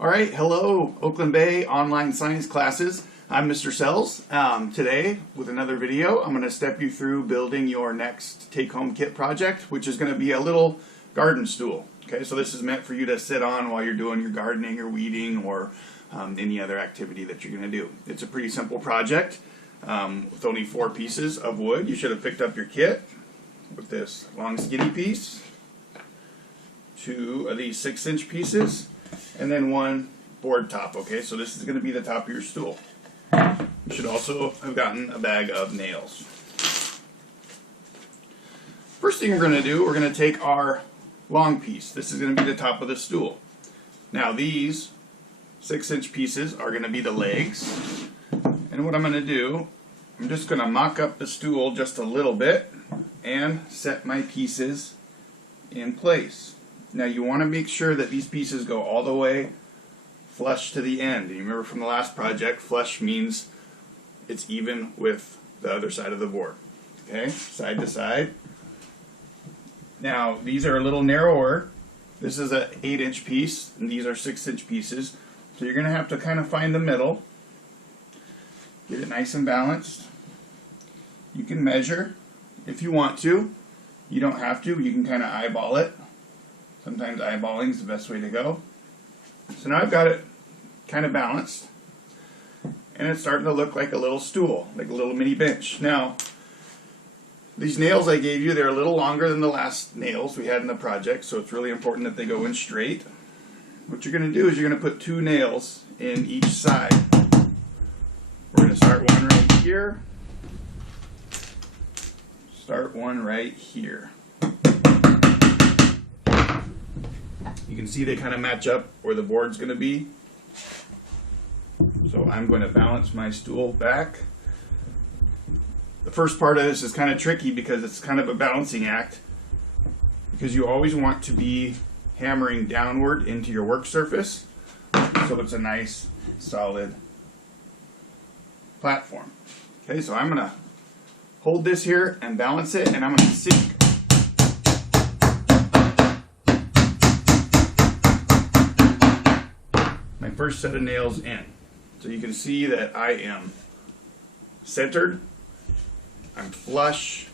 All right, hello, Oakland Bay online science classes. I'm Mr. Sells. Today, with another video, I'm going to step you through building your next take-home kit project, which is going to be a little garden stool. Okay, so this is meant for you to sit on while you're doing your gardening or weeding or any other activity that you're going to do. It's a pretty simple project with only 4 pieces of wood. You should have picked up your kit with this long skinny piece, 2 of these 6-inch pieces, and then 1 board top. Okay, so this is going to be the top of your stool. You should also have gotten a bag of nails. First thing we're going to do, we're going to take our long piece. This is going to be the top of the stool. Now these 6-inch pieces are going to be the legs. And what I'm going to do, I'm just going to mock up the stool just a little bit and set my pieces in place. Now you want to make sure that these pieces go all the way flush to the end. And you remember from the last project, flush means it's even with the other side of the board. Okay, side to side. Now these are a little narrower. This is an 8-inch piece and these are 6-inch pieces. So you're going to have to kind of find the middle. Get it nice and balanced. You can measure if you want to. You don't have to. You can kind of eyeball it. Sometimes eyeballing is the best way to go. So now I've got it kind of balanced. And it's starting to look like a little stool, like a little mini bench. Now, these nails I gave you, they're a little longer than the last nails we had in the project, so it's really important that they go in straight. What you're going to do is you're going to put 2 nails in each side. We're going to start one right here. Start one right here. You can see they kind of match up where the board's going to be. So I'm going to balance my stool back. The first part of this is kind of tricky because it's kind of a balancing act, because you always want to be hammering downward into your work surface so it's a nice solid platform. Okay, so I'm going to hold this here and balance it, and I'm going to sink my first set of nails in. So you can see that I am centered, I'm flush,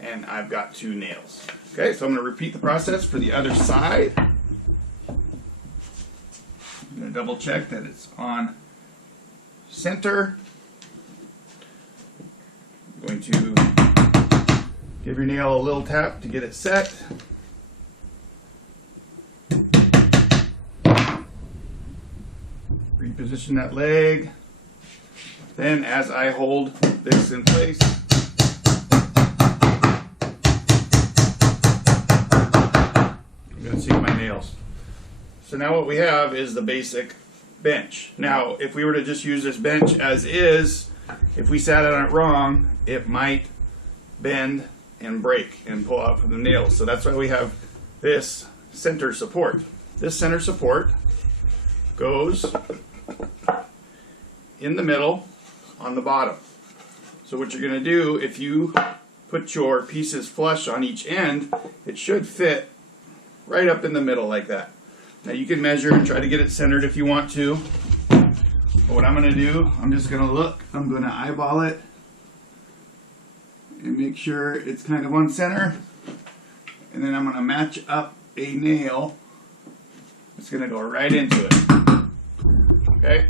and I've got 2 nails. Okay, so I'm going to repeat the process for the other side. I'm going to double check that it's on center. I'm going to give your nail a little tap to get it set. Reposition that leg. Then as I hold this in place, I'm going to sink my nails. So now what we have is the basic bench. Now if we were to just use this bench as is, if we sat on it wrong, it might bend and break and pull out from the nails. So that's why we have this center support. This center support goes in the middle on the bottom. So what you're going to do, if you put your pieces flush on each end, it should fit right up in the middle like that. Now you can measure and try to get it centered if you want to. But what I'm going to do, I'm just going to look, I'm going to eyeball it and make sure it's kind of on center. And then I'm going to match up a nail. It's going to go right into it. Okay?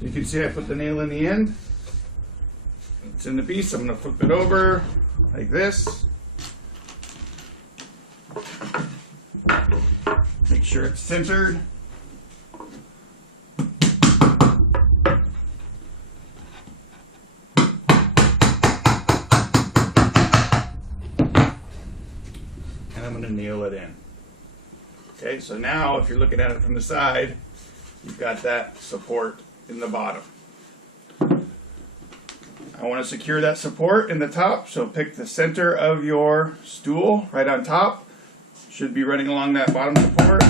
You can see I put the nail in the end. It's in the piece. I'm going to flip it over like this. Make sure it's centered. And I'm going to nail it in. Okay, so now if you're looking at it from the side, you've got that support in the bottom. I want to secure that support in the top, so pick the center of your stool right on top. Should be running along that bottom support.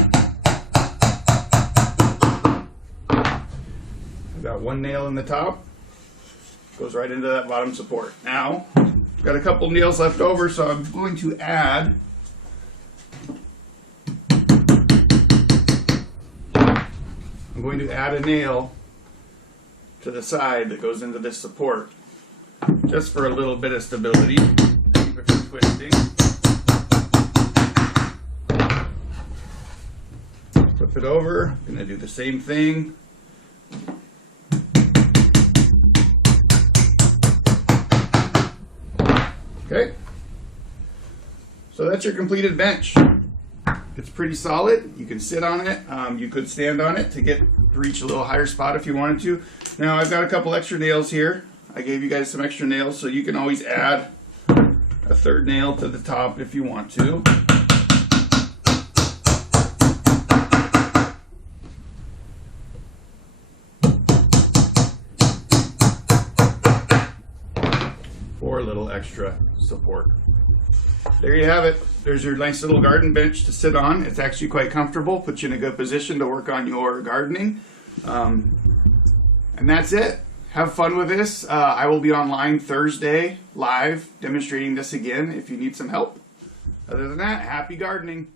Got one nail in the top, goes right into that bottom support. Now, got a couple nails left over, so I'm going to add a nail to the side that goes into this support, just for a little bit of stability. Keep it from twisting. Flip it over. I'm going to do the same thing. Okay. So that's your completed bench. It's pretty solid. You can sit on it. You could stand on it to reach a little higher spot if you wanted to. Now I've got a couple extra nails here. I gave you guys some extra nails, so you can always add a third nail to the top if you want to. For a little extra support. There you have it. There's your nice little garden bench to sit on. It's actually quite comfortable. Puts you in a good position to work on your gardening. And that's it. Have fun with this. I will be online Thursday live demonstrating this again if you need some help. Other than that, happy gardening.